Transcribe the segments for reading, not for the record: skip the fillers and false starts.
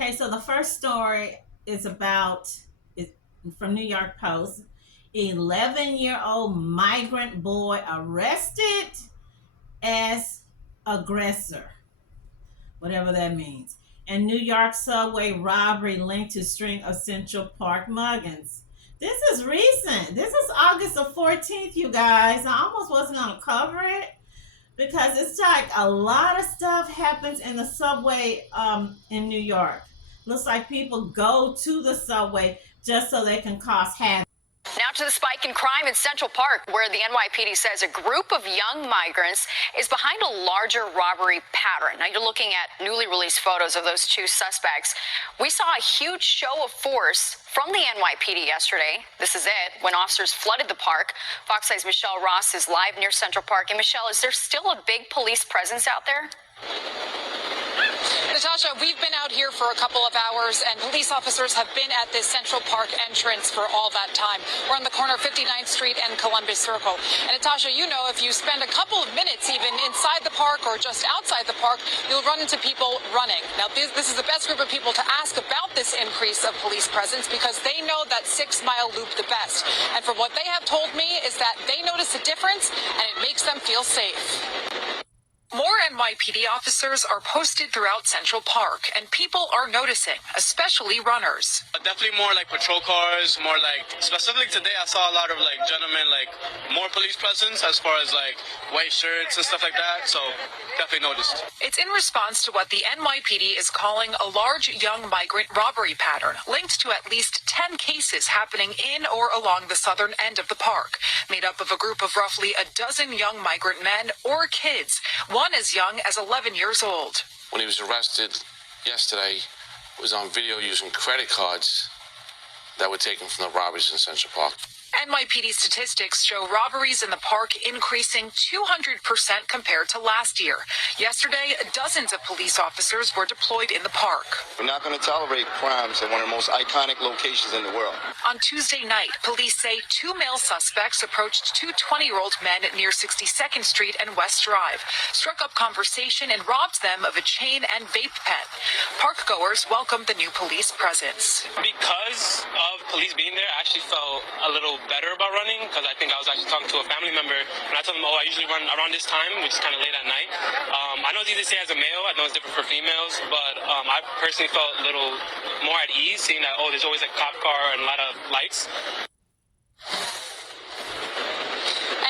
Okay, so the first story is about is from New York Post. 11-year-old migrant boy arrested as aggressor, whatever that means. And New York subway robbery linked to string of Central Park muggings. This is recent. This is August the 14th, you guys. I almost wasn't going to cover it because it's like a lot of stuff happens in the subway in New York. Looks like people go to the subway just so they can cause havoc. Now to the spike in crime in Central Park, where the NYPD says a group of young migrants is behind a larger robbery pattern. Now you're looking at newly released photos of those two suspects. We saw a huge show of force from the NYPD yesterday. This is it, when officers flooded the park. Fox 8's Michelle Ross is live near Central Park. And Michelle, is there still a big police presence out there? Natasha, we've been out here for a couple of hours, and police officers have been at this Central Park entrance for all that time. We're on the corner of 59th Street and Columbus Circle. And Natasha, you know, if you spend a couple of minutes even inside the park or just outside the park, you'll run into people running. Now, this is the best group of people to ask about this increase of police presence because they know that 6 Mile Loop the best. And from what they have told me is that they notice a difference, and it makes them feel safe. More NYPD officers are posted throughout Central Park, and people are noticing, especially runners. Definitely more like patrol cars, more like, specifically today I saw a lot of like gentlemen, like more police presence as far as like white shirts and stuff like that, so definitely noticed. It's in response to what the NYPD is calling a large young migrant robbery pattern, linked to at least 10 cases happening in or along the southern end of the park, made up of a group of roughly a dozen young migrant men or kids, one as young as 11 years old. When he was arrested yesterday, it was on video using credit cards that were taken from the robberies in Central Park. NYPD statistics show robberies in the park increasing 200% compared to last year. Yesterday, dozens of police officers were deployed in the park. We're not going to tolerate crimes at one of the most iconic locations in the world. On Tuesday night, police say 2 male suspects approached 2 20-year-old men near 62nd Street and West Drive, struck up conversation and robbed them of a chain and vape pen. Park goers welcomed the new police presence. Because of police being there, I actually felt a little better about running because I think I was actually talking to a family member and I told them, I usually run around this time, which is kind of late at night. I know it's easy to say as a male, I know it's different for females, but I personally felt a little more at ease seeing that, there's always a cop car and a lot of lights.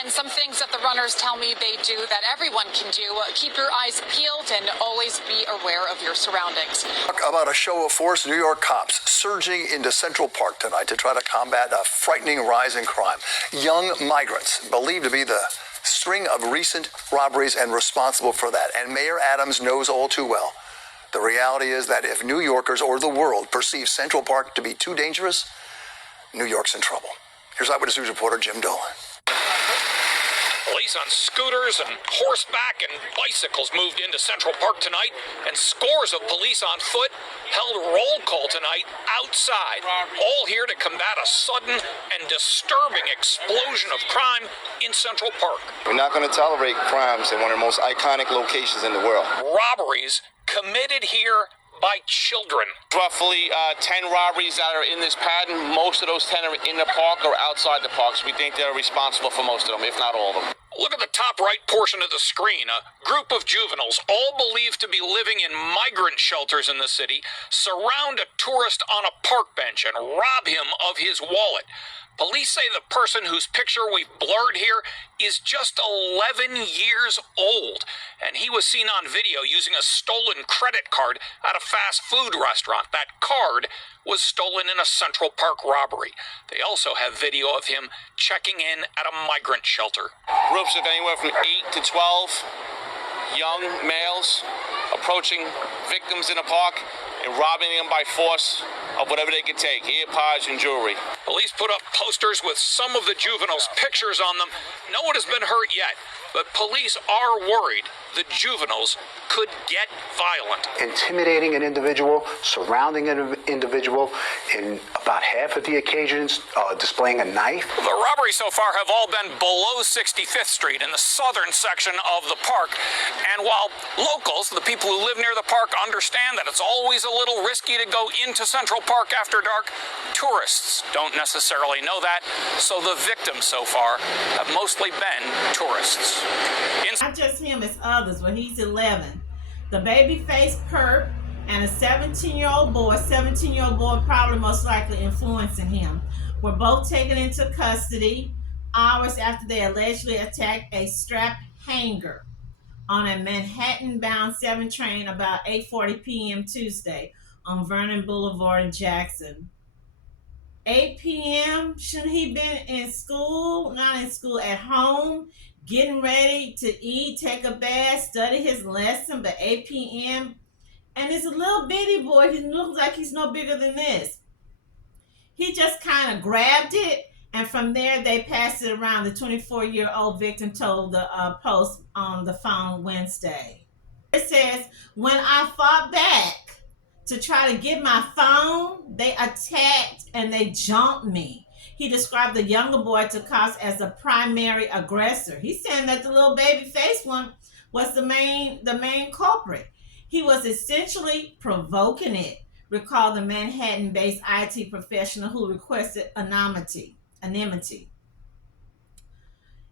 And some things that the runners tell me they do that everyone can do. Keep your eyes peeled and always be aware of your surroundings. Talk about a show of force. New York cops surging into Central Park tonight to try to combat a frightening rise in crime. Young migrants believed to be the string of recent robberies and responsible for that. And Mayor Adams knows all too well. The reality is that if New Yorkers or the world perceive Central Park to be too dangerous, New York's in trouble. Here's Eyewitness News reporter Jim Dolan. Police on scooters and horseback and bicycles moved into Central Park tonight, and scores of police on foot held roll call tonight outside, all here to combat a sudden and disturbing explosion of crime in Central Park. We're not going to tolerate crimes at one of the most iconic locations in the world. Robberies committed here by children. Roughly 10 robberies that are in this pattern. Most of those 10 are in the park or outside the parks. We think they're responsible for most of them, if not all of them. Look at the top right portion of the screen. A group of juveniles, all believed to be living in migrant shelters in the city, surround a tourist on a park bench and rob him of his wallet. Police say the person whose picture we've blurred here is just 11 years old, and he was seen on video using a stolen credit card at a fast food restaurant. That card was stolen in a Central Park robbery. They also have video of him checking in at a migrant shelter. Groups of anywhere from 8 to 12 young males approaching victims in a park and robbing them by force of whatever they can take, earpods and jewelry. Police put up posters with some of the juveniles' pictures on them. No one has been hurt yet, but police are worried the juveniles could get violent. Intimidating an individual, surrounding an individual, in about half of the occasions, displaying a knife. The robberies so far have all been below 65th Street in the southern section of the park. And while locals, the people who live near the park, understand that it's always a little risky to go into Central Park after dark, tourists don't necessarily know that. So the victims so far have mostly been tourists. Not just him, it's others. When he's 11, the baby-faced perp and a 17-year-old boy probably most likely influencing him, were both taken into custody hours after they allegedly attacked a strap hanger on a Manhattan-bound 7 train about 8:40 p.m. Tuesday on Vernon Boulevard in Jackson. 8 p.m. Shouldn't he been in school? Not in school, at home, getting ready to eat, take a bath, study his lesson. But 8 p.m. and it's a little bitty boy. He looks like he's no bigger than this. He just kind of grabbed it, and from there they passed it around. The 24-year-old victim told the Post on the phone Wednesday. It says, "When I fought back to try to get my phone, they attacked and they jumped me." He described the younger boy to cops as the primary aggressor. He's saying that the little baby-faced one was the main culprit. He was essentially provoking it, recalled the Manhattan-based IT professional who requested anonymity.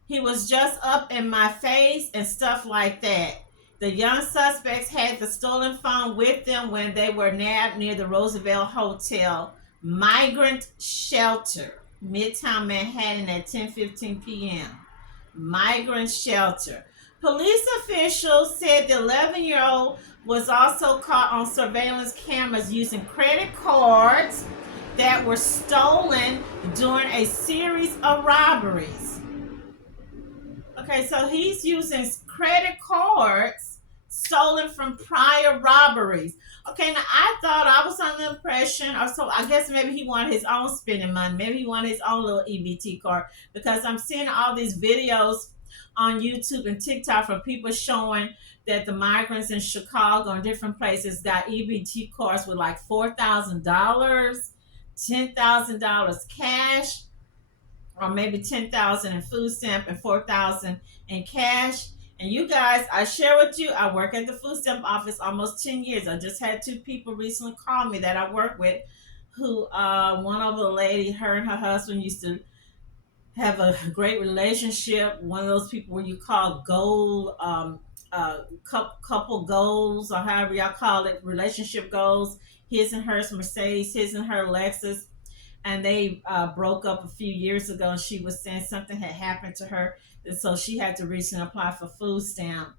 He was just up in my face and stuff like that. The young suspects had the stolen phone with them when they were nabbed near the Roosevelt Hotel Migrant Shelter, Midtown Manhattan at 10:15 p.m. Migrant Shelter. Police officials said the 11-year-old was also caught on surveillance cameras using credit cards that were stolen during a series of robberies. Okay, so he's using credit cards stolen from prior robberies. Okay, now I thought, I was under the impression, or so I guess maybe he wanted his own spending money. Maybe he wanted his own little EBT card, because I'm seeing all these videos on YouTube and TikTok from people showing that the migrants in Chicago and different places got EBT cards with like $4,000, $10,000 cash, or maybe $10,000 in food stamp and $4,000 in cash. And you guys, I share with you, I work at the food stamp office almost 10 years. I just had 2 people recently call me that I work with who, one of the lady, her and her husband used to have a great relationship. One of those people where you call goal, couple goals, or however y'all call it, relationship goals. His and hers Mercedes, his and her Lexus. And they broke up a few years ago, and she was saying something had happened to her, and so she had to recently apply for food stamp,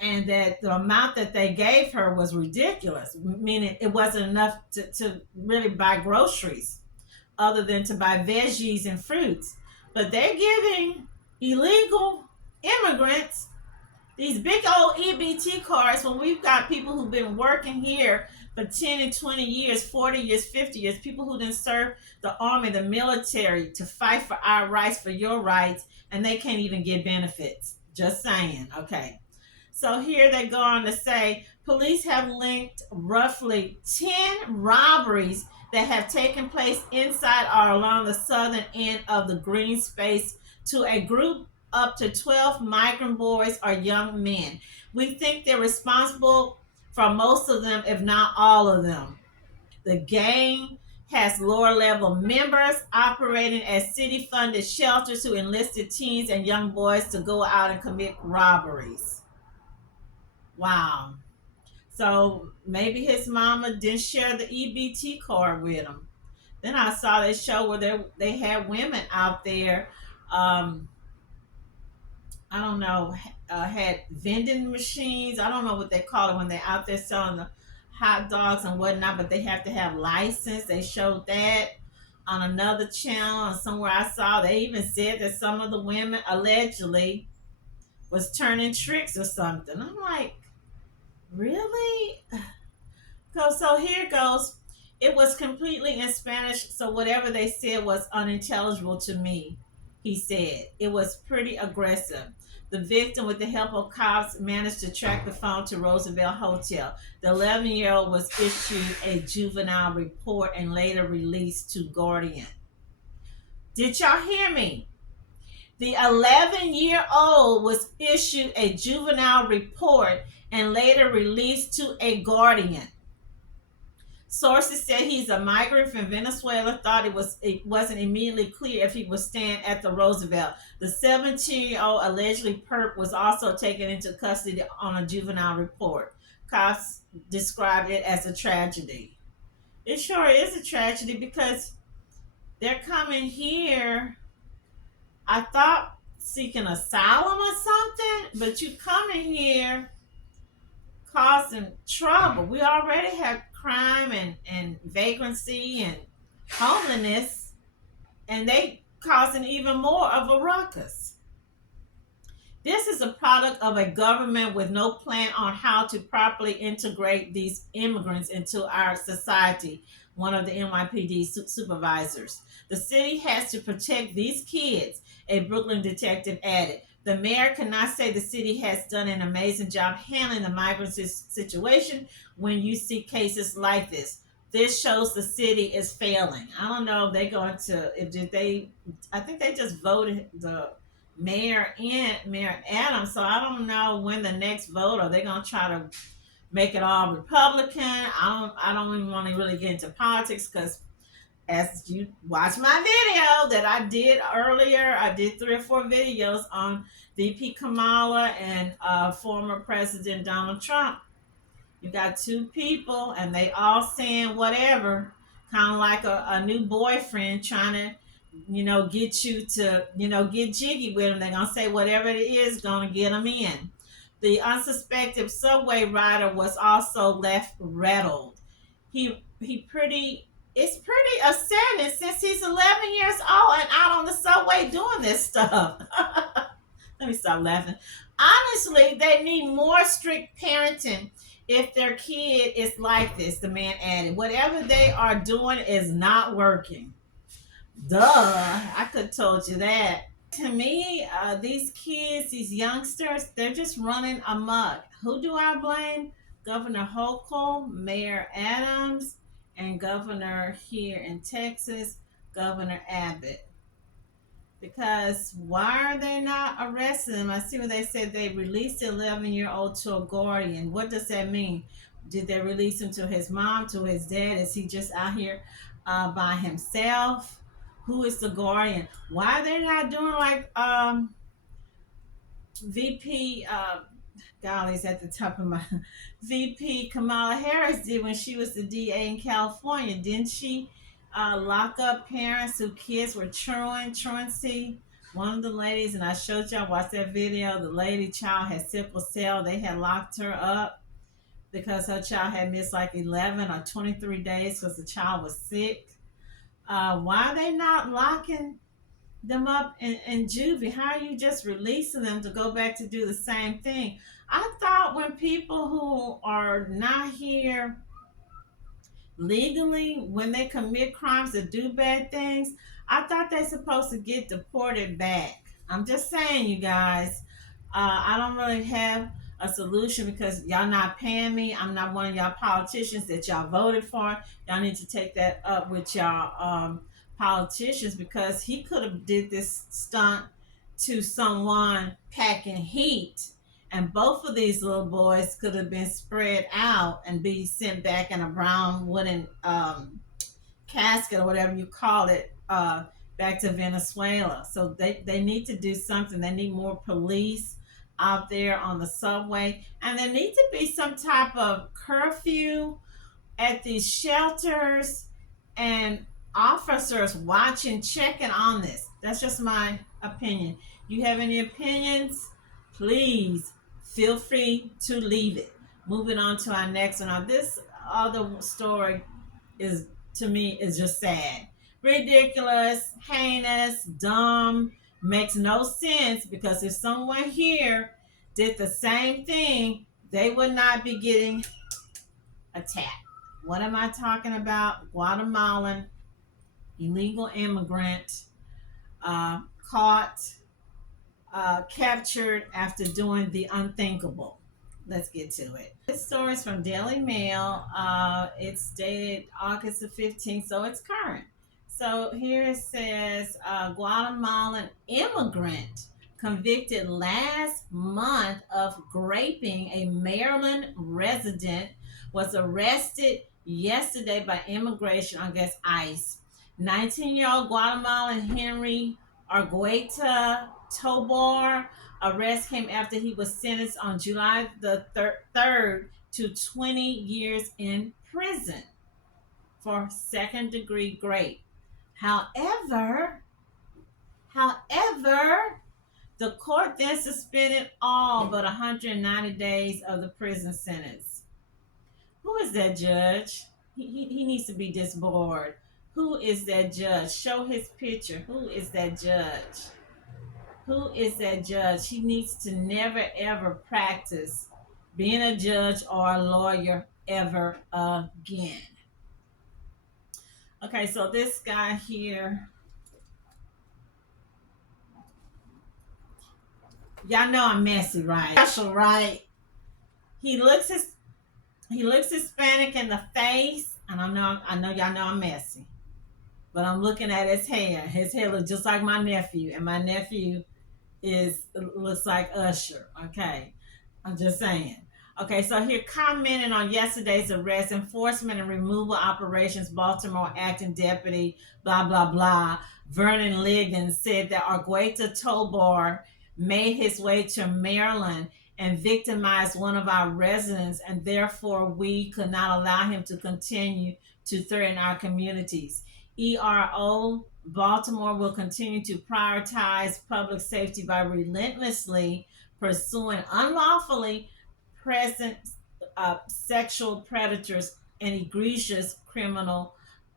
and that the amount that they gave her was ridiculous, meaning it wasn't enough to really buy groceries other than to buy veggies and fruits. But they're giving illegal immigrants these big old EBT cards when we've got people who've been working here for 10 and 20 years, 40 years, 50 years, people who didn't serve the army, the military, to fight for our rights, for your rights, and they can't even get benefits. Just saying, okay. So here they go on to say, police have linked roughly 10 robberies that have taken place inside or along the southern end of the green space to a group up to 12 migrant boys or young men. We think they're responsible for most of them, if not all of them. The gang has lower level members operating as city funded shelters who enlisted teens and young boys to go out and commit robberies. Wow. So maybe his mama didn't share the EBT card with him. Then I saw that show where they had women out there, I don't know, had vending machines. I don't know what they call it when they're out there selling the hot dogs and whatnot, but they have to have license. They showed that on another channel, and somewhere I saw they even said that some of the women allegedly was turning tricks or something. I'm like, really? So here goes. It was completely in Spanish, so whatever they said was unintelligible to me, he said. It was pretty aggressive. The victim, with the help of cops, managed to track the phone to Roosevelt Hotel. The 11-year-old was issued a juvenile report and later released to Guardian. Did y'all hear me? The 11-year-old was issued a juvenile report and later released to a guardian. Sources said he's a migrant from Venezuela. Thought it wasn't immediately clear if he was staying at the Roosevelt. The 17-year-old allegedly perp was also taken into custody on a juvenile report. Cops described it as a tragedy. It sure is a tragedy because they're coming here, I thought, seeking asylum or something, but you coming here causing trouble. We already have crime and vagrancy and homelessness, and they causing even more of a ruckus. This is a product of a government with no plan on how to properly integrate these immigrants into our society, one of the NYPD supervisors. The city has to protect these kids, a Brooklyn detective added. The mayor cannot say the city has done an amazing job handling the migrant situation when you see cases like this. This shows the city is failing. I don't know if they're going to, if did they, I think they just voted the Mayor Adams. So I don't know when the next vote, are they gonna try to make it all Republican? I don't even want to really get into politics because as you watch my video that I did earlier, I did 3 or 4 videos on VP Kamala and former President Donald Trump. You got 2 people and they all saying whatever, kind of like a new boyfriend trying to get you to, get jiggy with them. They're going to say whatever it is going to get them in. The unsuspected subway rider was also left rattled. It's pretty upsetting since he's 11 years old and out on the subway doing this stuff. Let me stop laughing. Honestly, they need more strict parenting if their kid is like this, the man added. Whatever they are doing is not working. Duh, I could have told you that. To me, these kids, these youngsters, they're just running amok. Who do I blame? Governor Hochul, Mayor Adams, and Governor here in Texas, Governor Abbott. Because why are they not arresting him? I see what they said they released the 11-year-old to a guardian. What does that mean? Did they release him to his mom, to his dad? Is he just out here by himself? Who is the guardian? Why are they not doing like VP, golly's at the top of my VP Kamala Harris did when she was the DA in California? Didn't she lock up parents whose kids were truancy? One of the ladies, and I showed y'all, watch that video, the lady child had sickle cell. They had locked her up because her child had missed like 11 or 23 days because the child was sick. Why are they not locking them up in juvie? How are you just releasing them to go back to do the same thing? I thought when people who are not here legally, when they commit crimes or do bad things, I thought they're supposed to get deported back. I'm just saying, you guys. I don't really have a solution because y'all not paying me. I'm not one of y'all politicians that y'all voted for. Y'all need to take that up with y'all politicians because he could have did this stunt to someone packing heat, and both of these little boys could have been spread out and be sent back in a brown wooden casket or whatever you call it, back to Venezuela. So they need to do something. They need more police out there on the subway, and there needs to be some type of curfew at these shelters and officers watching, checking on this. That's just my opinion. You have any opinions? Please feel free to leave it. Moving on to our next one. Now, this other story is, to me, is just sad. Ridiculous, heinous, dumb, makes no sense because if someone here did the same thing, they would not be getting attacked. What am I talking about? Guatemalan illegal immigrant caught, captured after doing the unthinkable. Let's get to it. This story is from Daily Mail. It's dated August the 15th, so it's current. So here it says Guatemalan immigrant convicted last month of graping a Maryland resident was arrested yesterday by immigration, I guess ICE. 19-year-old Guatemalan Henry Argueta Tobar arrest came after he was sentenced on July the 3rd to 20 years in prison for second-degree GrRape. However, the court then suspended all but 190 days of the prison sentence. Who is that judge? He needs to be disbarred. Who is that judge? Show his picture. Who is that judge? Who is that judge? He needs to never ever practice being a judge or a lawyer ever again. Okay, so this guy here, y'all know I'm messy, right? Special, right? He looks Hispanic in the face, and I know y'all know I'm messy, but I'm looking at his hair. His hair looks just like my nephew, and my nephew looks like Usher. Okay, I'm just saying. Okay, so here commenting on yesterday's arrest, enforcement and removal operations, Baltimore acting deputy, blah blah blah. Vernon Liggins said that Argueta Tobar made his way to Maryland and victimized one of our residents, and therefore we could not allow him to continue to threaten our communities. ERO Baltimore will continue to prioritize public safety by relentlessly pursuing unlawfully present sexual predators and egregious criminal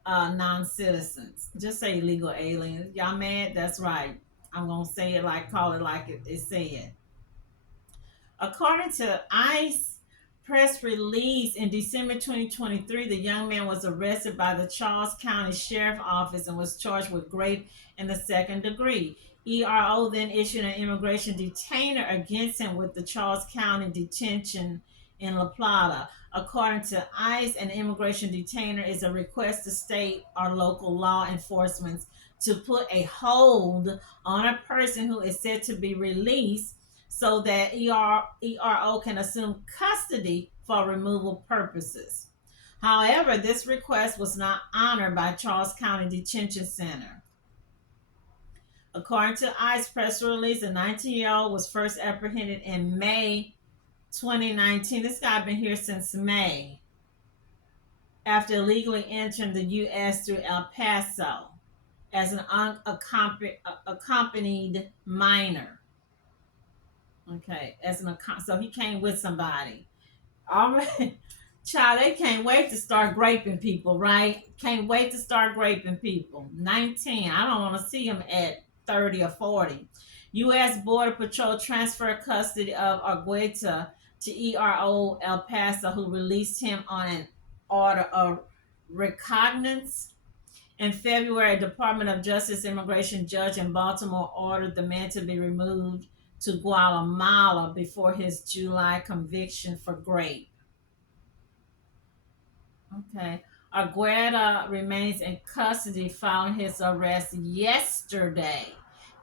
non-citizens. Just say illegal aliens. Y'all mad? That's right. I'm gonna say it call it like it's said. According to ICE press release in December 2023, the young man was arrested by the Charles County Sheriff Office and was charged with GrRape in the second degree. ERO then issued an immigration detainer against him with the Charles County detention in La Plata. According to ICE, an immigration detainer is a request to state or local law enforcement to put a hold on a person who is said to be released so that ERO can assume custody for removal purposes. However, this request was not honored by Charles County Detention Center. According to ICE press release, the 19-year-old was first apprehended in May 2019. This guy been here since May after illegally entering the U.S. through El Paso as an unaccompanied minor. Okay, so he came with somebody. All right, child, they can't wait to start graping people, right? Can't wait to start graping people. 19, I don't want to see him at 30 or 40. U.S. Border Patrol transferred custody of Argueta to ERO El Paso, who released him on an order of recognizance. In February, a Department of Justice immigration judge in Baltimore ordered the man to be removed to Guatemala before his July conviction for GrRape. Okay. Argueta remains in custody following his arrest yesterday.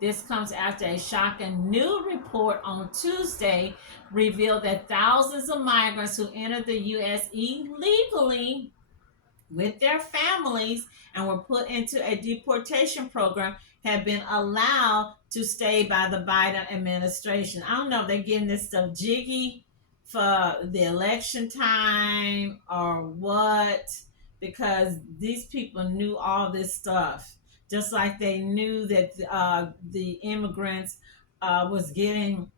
This comes after a shocking new report on Tuesday revealed that thousands of migrants who entered the U.S. illegally with their families and were put into a deportation program have been allowed to stay by the Biden administration. I don't know if they're getting this stuff jiggy for the election time or what, because these people knew all this stuff, just like they knew that the immigrants was getting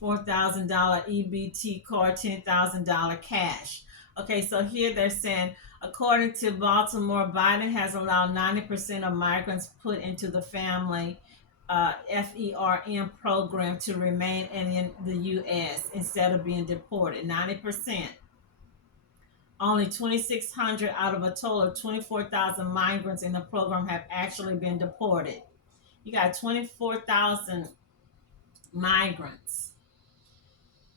$4,000 EBT card, $10,000 cash. Okay, so here they're saying, according to Baltimore, Biden has allowed 90% of migrants put into the family FERM program to remain in the U.S. instead of being deported. 90%. Only 2,600 out of a total of 24,000 migrants in the program have actually been deported. You got 24,000 migrants.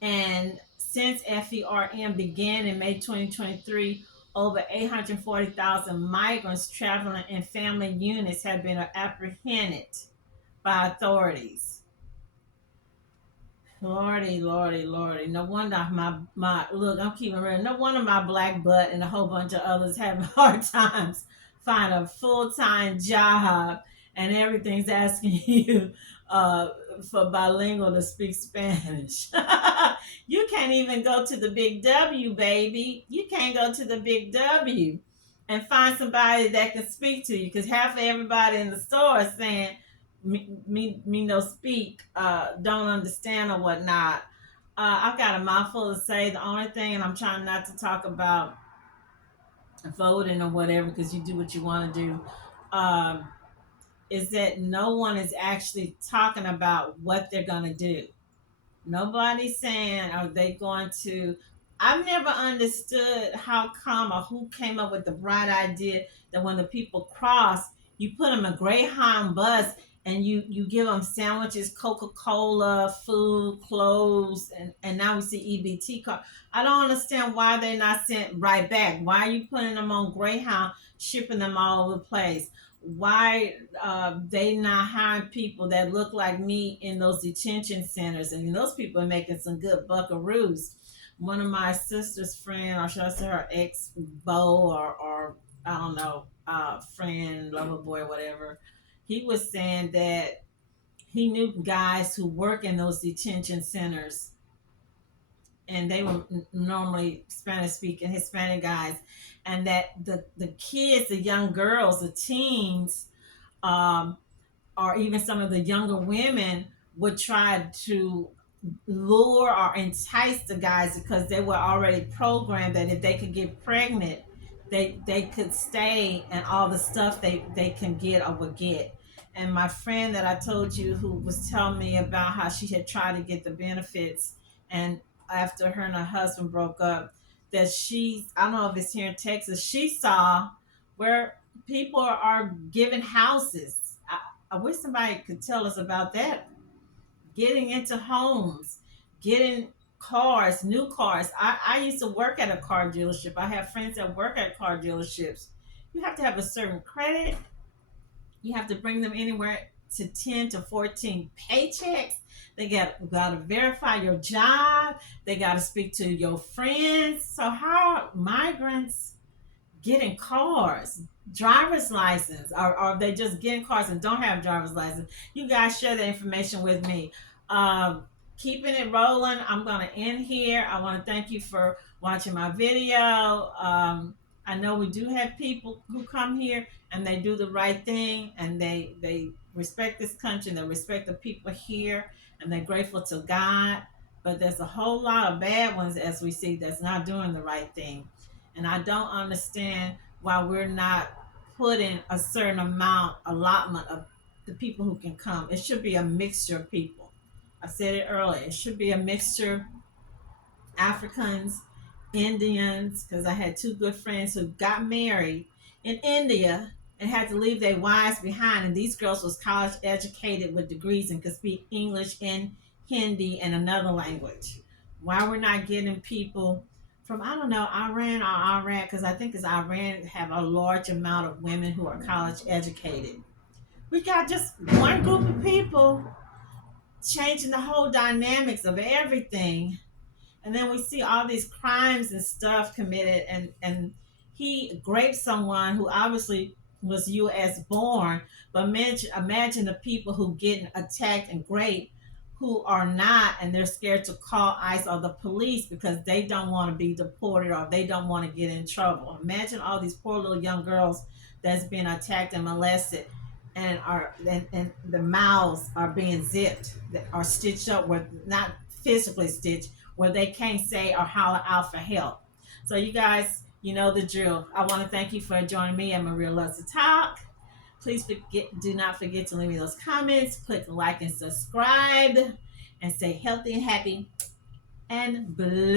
And since FERM began in May 2023, over 840,000 migrants traveling in family units have been apprehended by authorities. Lordy, lordy, lordy. No wonder my look, I'm keeping real. No wonder my black butt and a whole bunch of others having hard times find a full-time job, and everything's asking you uh, for bilingual to speak Spanish. You can't even go to the big W, baby. You can't go to the big W and find somebody that can speak to you, because half of everybody in the store is saying me no speak, don't understand or whatnot. I've got a mouthful to say. The only thing, and I'm trying not to talk about voting or whatever, because you do what you want to do, is that no one is actually talking about what they're going to do. Nobody's saying, are they going to? I've never understood how come or who came up with the bright idea that when the people cross, you put them in a Greyhound bus and you give them sandwiches, Coca-Cola, food, clothes, and now we see EBT card. I don't understand why they're not sent right back. Why are you putting them on Greyhound, shipping them all over the place? Why they not hiring people that look like me in those detention centers? And those people are making some good buckaroos. One of my sister's friend, or should I say her ex-beau, or I don't know, friend, lover boy, whatever, he was saying that he knew guys who work in those detention centers, and they were normally Spanish speaking Hispanic guys, and that the kids, the young girls, the teens, um, or even some of the younger women would try to lure or entice the guys, because they were already programmed that if they could get pregnant, they could stay, and all the stuff they can get or would get. And my friend that I told you, who was telling me about how she had tried to get the benefits, and after her and her husband broke up, that I don't know if it's here in Texas, she saw where people are given houses. I wish somebody could tell us about that. Getting into homes, getting cars, new cars. I used to work at a car dealership. I have friends that work at car dealerships. You have to have a certain credit. You have to bring them anywhere to 10 to 14 paychecks. They got to verify your job. They got to speak to your friends. So how are migrants getting cars, driver's license, or are they just getting cars and don't have driver's license? You guys share the information with me. Keeping it rolling. I'm going to end here. I want to thank you for watching my video. I know we do have people who come here and they do the right thing, and they respect this country, and they respect the people here, and they're grateful to God. But there's a whole lot of bad ones, as we see, that's not doing the right thing. And I don't understand why we're not putting a certain allotment of the people who can come. It should be a mixture of people. I said it earlier. It should be a mixture. Africans, Indians, because I had two good friends who got married in India and had to leave their wives behind. And these girls was college educated with degrees and could speak English and Hindi and another language. Why we're not getting people from, I don't know, Iran or Iraq, because I think it's Iran, have a large amount of women who are college educated. We got just one group of people changing the whole dynamics of everything. And then we see all these crimes and stuff committed, and he raped someone who obviously was U.S. born. But imagine the people who getting attacked and raped who are not, and they're scared to call ICE or the police because they don't want to be deported or they don't want to get in trouble. Imagine all these poor little young girls that's being attacked and molested, and the mouths are being zipped, or stitched up, where not physically stitched, where they can't say or holler out for help. So you guys, you know the drill. I want to thank you for joining me at Maria Loves to Talk. Please do not forget to leave me those comments, click like and subscribe, and stay healthy and happy and blessed.